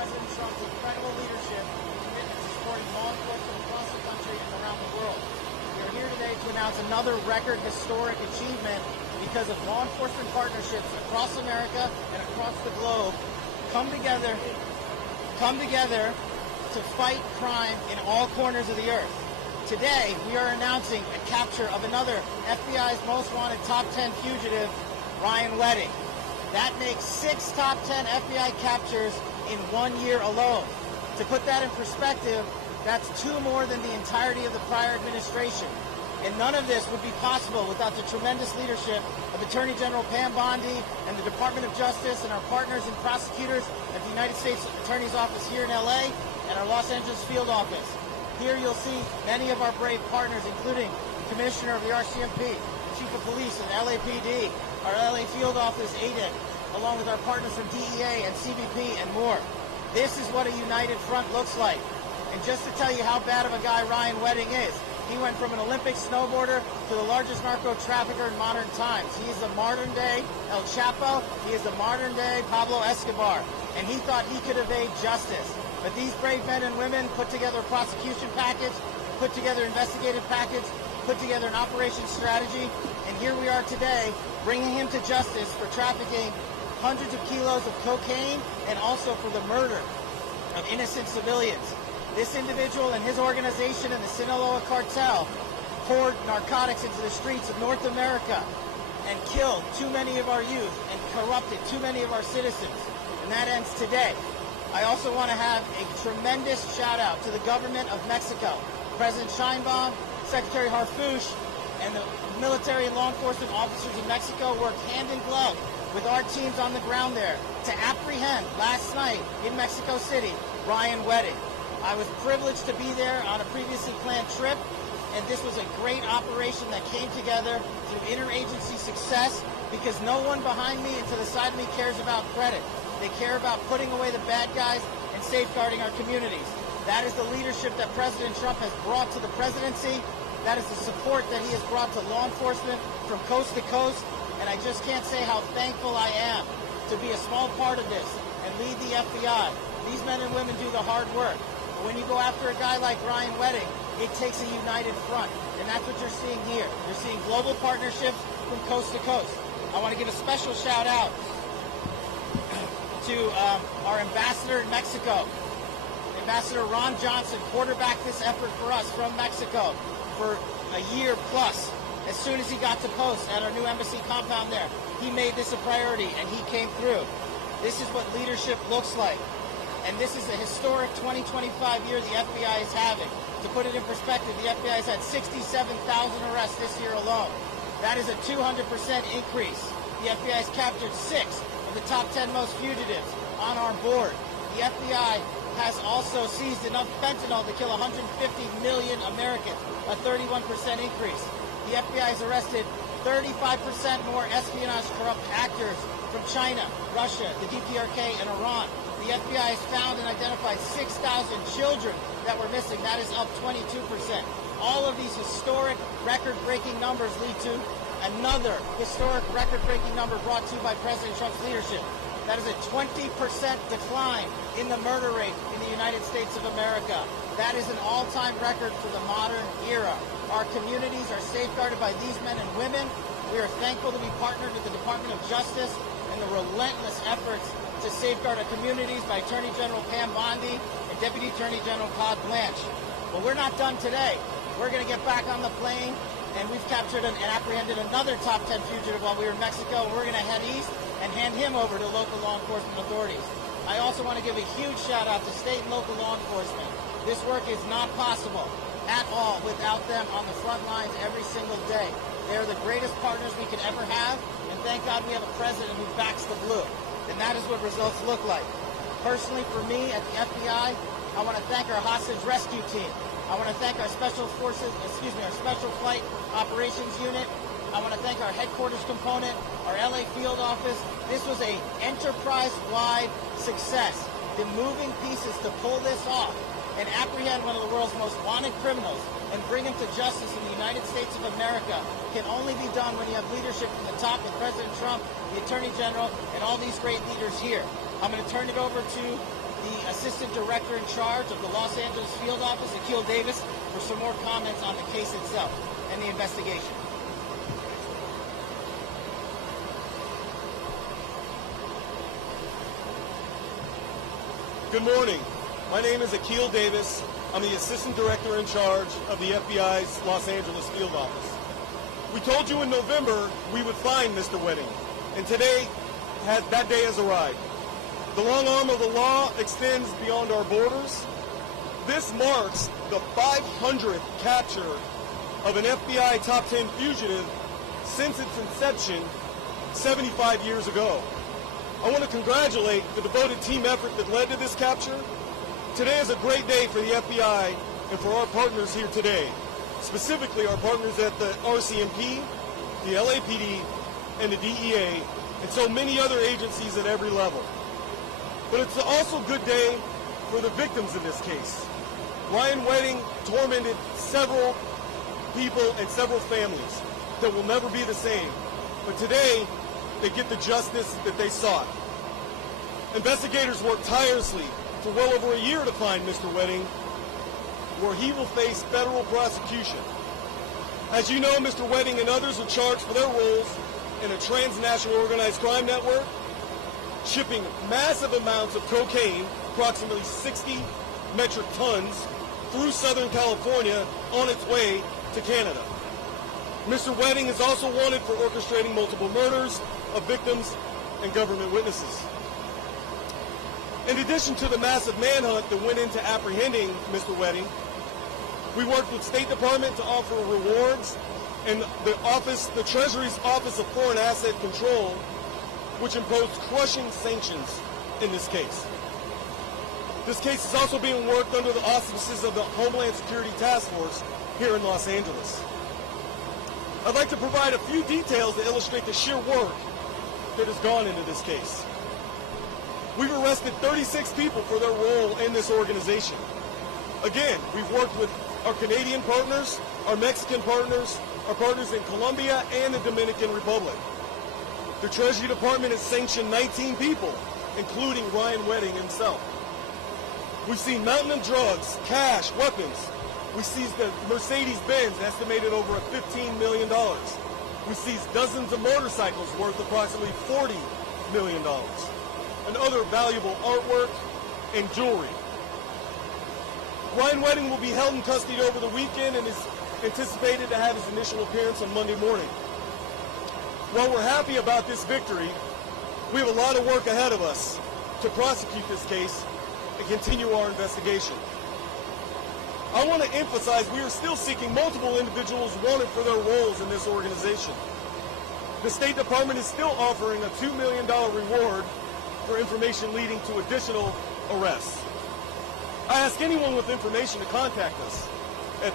President Trump's incredible leadership and commitment to supporting law enforcement across the country and around the world. We are here today to announce another record historic achievement because of law enforcement partnerships across America and across the globe come together to fight crime in all corners of the earth. Today, we are announcing a capture of another FBI's most wanted top 10 fugitive, Ryan Wedding. That makes 6 top 10 FBI captures in 1 year alone. To put that in perspective, that's 2 more than the entirety of the prior administration. And none of this would be possible without the tremendous leadership of Attorney General Pam Bondi and the Department of Justice and our partners and prosecutors at the United States Attorney's Office here in LA and our Los Angeles field office. Here you'll see many of our brave partners, including the Commissioner of the RCMP, Chief of Police and LAPD, our LA field office, ADIC, along with our partners from DEA and CBP and more. This is what a united front looks like. And just to tell you how bad of a guy Ryan Wedding is, he went from an Olympic snowboarder to the largest narco trafficker in modern times. He is the modern day El Chapo. He is the modern day Pablo Escobar. And he thought he could evade justice. But these brave men and women put together a prosecution package, put together an investigative package, put together an operation strategy, and here we are today bringing him to justice for trafficking hundreds of kilos of cocaine and also for the murder of innocent civilians. This individual and his organization and the Sinaloa cartel poured narcotics into the streets of North America and killed too many of our youth and corrupted too many of our citizens. And that ends today. I also want to have a tremendous shout out to the government of Mexico. President Sheinbaum, Secretary Harfuch, and the military and law enforcement officers in Mexico worked hand in glove with our teams on the ground there to apprehend last night in Mexico City, Ryan Wedding. I was privileged to be there on a previously planned trip, and this was a great operation that came together through interagency success because no one behind me and to the side of me cares about credit. They care about putting away the bad guys and safeguarding our communities. That is the leadership that President Trump has brought to the presidency. That is the support that he has brought to law enforcement from coast to coast. And I just can't say how thankful I am to be a small part of this and lead the FBI. These men and women do the hard work. But when you go after a guy like Ryan Wedding, it takes a united front. And that's what you're seeing here. You're seeing global partnerships from coast to coast. I want to give a special shout out to our ambassador in Mexico. Ambassador Ron Johnson quarterbacked this effort for us from Mexico for a year plus. As soon as he got to post at our new embassy compound there, he made this a priority and he came through. This is what leadership looks like. And this is a historic 2025 year the FBI is having. To put it in perspective, the FBI has had 67,000 arrests this year alone. That is a 200% increase. The FBI has captured 6 of the top 10 most fugitives on our board. The FBI has also seized enough fentanyl to kill 150 million Americans, a 31% increase. The FBI has arrested 35% more espionage corrupt actors from China, Russia, the DPRK, and Iran. The FBI has found and identified 6,000 children that were missing. That is up 22%. All of these historic, record-breaking numbers lead to another historic record-breaking number brought to you by President Trump's leadership. That is a 20% decline in the murder rate in the United States of America. That is an all-time record for the modern era. Our communities are safeguarded by these men and women. We are thankful to be partnered with the Department of Justice and the relentless efforts to safeguard our communities by Attorney General Pam Bondi and Deputy Attorney General Todd Blanche. But we're not done today. We're going to get back on the plane, and we've captured and apprehended another top 10 fugitive while we were in Mexico, and we're going to head east and hand him over to local law enforcement authorities. I also want to give a huge shout out to state and local law enforcement. This work is not possible at all without them on the front lines every single day. They are the greatest partners we could ever have, and thank God we have a president who backs the blue. And that is what results look like. Personally, for me at the FBI, I want to thank our hostage rescue team. I want to thank our special flight operations unit. I want to thank our headquarters component, our LA field office. This was an enterprise-wide success. The moving pieces to pull this off and apprehend one of the world's most wanted criminals and bring him to justice in the United States of America can only be done when you have leadership from the top with President Trump, the Attorney General, and all these great leaders here. I'm going to turn it over to the Assistant Director in charge of the Los Angeles Field Office, Akil Davis, for some more comments on the case itself and the investigation. Good morning. My name is Akil Davis. I'm the Assistant Director in charge of the FBI's Los Angeles Field Office. We told you in November we would find Mr. Wedding, and today that day has arrived. The long arm of the law extends beyond our borders. This marks the 500th capture of an FBI top 10 fugitive since its inception 75 years ago. I want to congratulate the devoted team effort that led to this capture. Today is a great day for the FBI and for our partners here today, specifically our partners at the RCMP, the LAPD, and the DEA, and so many other agencies at every level. But it's also a good day for the victims in this case. Ryan Wedding tormented several people and several families that will never be the same. But today, they get the justice that they sought. Investigators worked tirelessly for well over a year to find Mr. Wedding, where he will face federal prosecution. As you know, Mr. Wedding and others are charged for their roles in a transnational organized crime network, shipping massive amounts of cocaine, approximately 60 metric tons, through Southern California on its way to Canada. Mr. Wedding is also wanted for orchestrating multiple murders of victims and government witnesses. In addition to the massive manhunt that went into apprehending Mr. Wedding, we worked with State Department to offer rewards, and the Treasury's Office of Foreign Asset Control, which imposed crushing sanctions in this case. This case is also being worked under the auspices of the Homeland Security Task Force here in Los Angeles. I'd like to provide a few details to illustrate the sheer work that has gone into this case. We've arrested 36 people for their role in this organization. Again, we've worked with our Canadian partners, our Mexican partners, our partners in Colombia and the Dominican Republic. The Treasury Department has sanctioned 19 people, including Ryan Wedding himself. We've seen mountain of drugs, cash, weapons. We seized the Mercedes-Benz, estimated over $15 million. We seized dozens of motorcycles worth approximately $40 million, and other valuable artwork and jewelry. Ryan Wedding will be held in custody over the weekend and is anticipated to have his initial appearance on Monday morning. While we're happy about this victory, we have a lot of work ahead of us to prosecute this case and continue our investigation. I want to emphasize we are still seeking multiple individuals wanted for their roles in this organization. The State Department is still offering a $2 million reward for information leading to additional arrests. I ask anyone with information to contact us at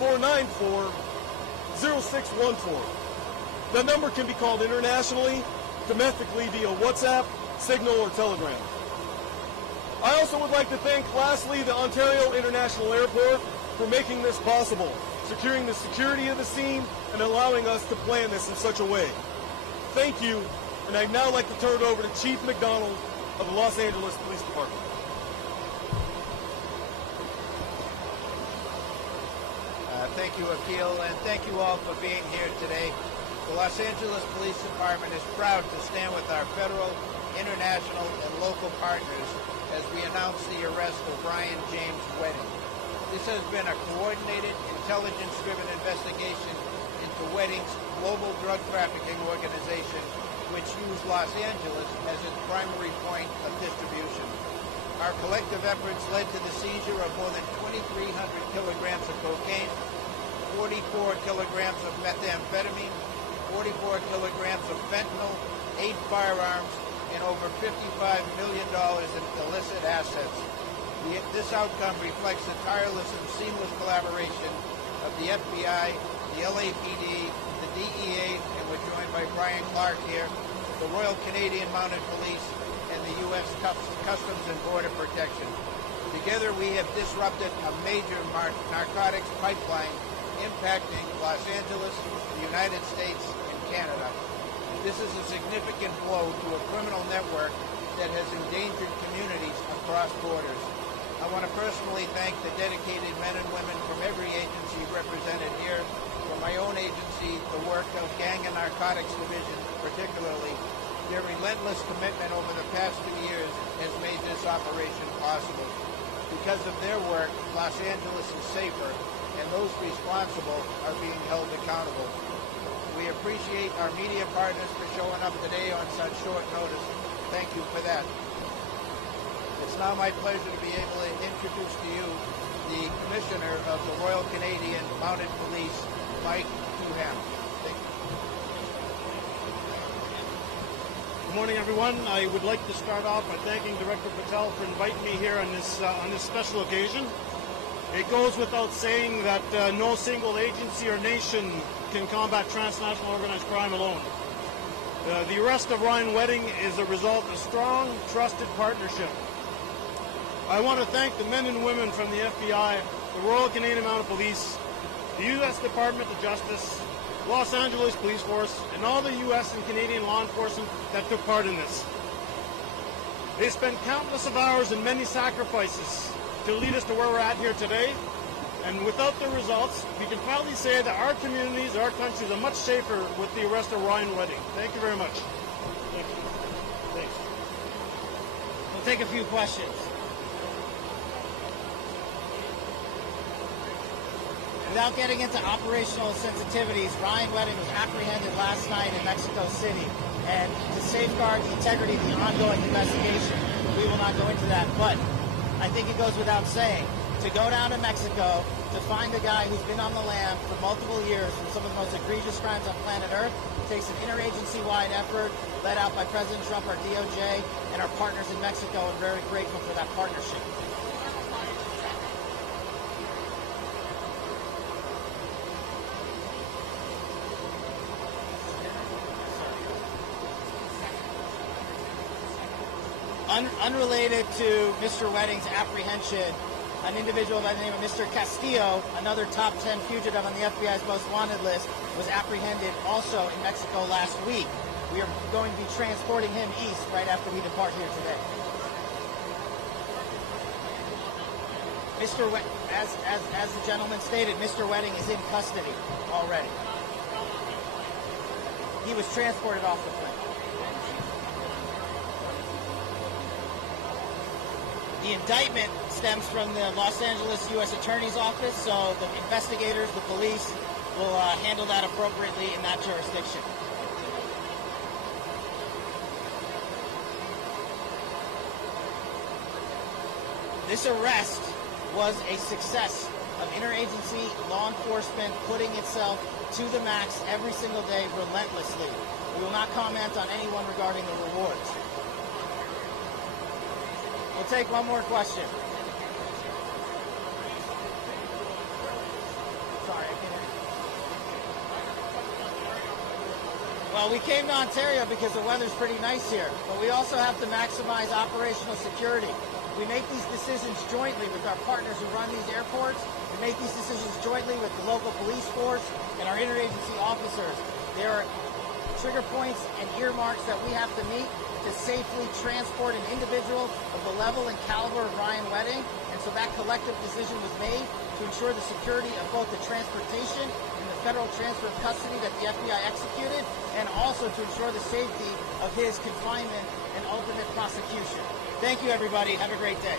424-494-0614. That number can be called internationally, domestically via WhatsApp, Signal, or Telegram. I also would like to thank, lastly, the Ontario International Airport for making this possible, securing the security of the scene and allowing us to plan this in such a way. Thank you, and I'd now like to turn it over to Chief McDonald of the Los Angeles Police Department. Thank you, Akil, and thank you all for being here today. The Los Angeles Police Department is proud to stand with our federal, international, and local partners as we announce the arrest of Ryan James Wedding. This has been a coordinated, intelligence-driven investigation into Wedding's global drug trafficking organization, which used Los Angeles as its primary point of distribution. Our collective efforts led to the seizure of more than 2,300 kilograms of cocaine, 44 kilograms of methamphetamine, 44 kilograms of fentanyl, 8 firearms, and over $55 million in illicit assets. This outcome reflects the tireless and seamless collaboration of the FBI, the LAPD, the DEA, and we're joined by Brian Clark here, the Royal Canadian Mounted Police, and the U.S. Customs and Border Protection. Together Together, we have disrupted a major narcotics pipeline impacting Los Angeles, the United States, and Canada. This is a significant blow to a criminal network that has endangered communities across borders. I want to personally thank the dedicated men and women from every agency represented here. From my own agency, the work of Gang and Narcotics Division particularly, their relentless commitment over the past 2 years has made this operation possible. Because of their work, Los Angeles is safer, and those responsible are being held accountable. We appreciate our media partners for showing up today on such short notice. Thank you for that. It's now my pleasure to be able to introduce to you the Commissioner of the Royal Canadian Mounted Police, Mike Tuham. Thank you. Good morning, everyone. I would like to start off by thanking Director Patel for inviting me here on this special occasion. It goes without saying that no single agency or nation can combat transnational organized crime alone. The arrest of Ryan Wedding is a result of strong, trusted partnership. I want to thank the men and women from the FBI, the Royal Canadian Mounted Police, the U.S. Department of Justice, Los Angeles Police Force, and all the U.S. and Canadian law enforcement that took part in this. They spent countless of hours and many sacrifices to lead us to where we're at here today. And without the results, we can proudly say that our communities, our countries are much safer with the arrest of Ryan Wedding. Thank you very much. Thank you. Thanks. We'll take a few questions. Without getting into operational sensitivities, Ryan Wedding was apprehended last night in Mexico City. And to safeguard the integrity of the ongoing investigation, we will not go into that. But I think it goes without saying, to go down to Mexico, to find a guy who's been on the lam for multiple years for some of the most egregious crimes on planet Earth, takes an interagency-wide effort led out by President Trump, our DOJ, and our partners in Mexico, and very grateful for that partnership. Unrelated to Mr. Wedding's apprehension, an individual by the name of Mr. Castillo, another top 10 fugitive on the FBI's most wanted list, was apprehended also in Mexico last week. We are going to be transporting him east right after we depart here today. As the gentleman stated, Mr. Wedding is in custody already. He was transported off the plane. The indictment stems from the Los Angeles U.S. Attorney's Office, so the investigators, the police, will handle that appropriately in that jurisdiction. This arrest was a success of interagency law enforcement putting itself to the max every single day relentlessly. We will not comment on anyone regarding the rewards. We'll take one more question. Sorry, I can't hear you. Well, we came to Ontario because the weather's pretty nice here, but we also have to maximize operational security. We make these decisions jointly with our partners who run these airports. We make these decisions jointly with the local police force and our interagency officers. There are trigger points and earmarks that we have to meet to safely transport an individual of the level and caliber of Ryan Wedding. And so that collective decision was made to ensure the security of both the transportation and the federal transfer of custody that the FBI executed, and also to ensure the safety of his confinement and ultimate prosecution. Thank you, everybody. Have a great day.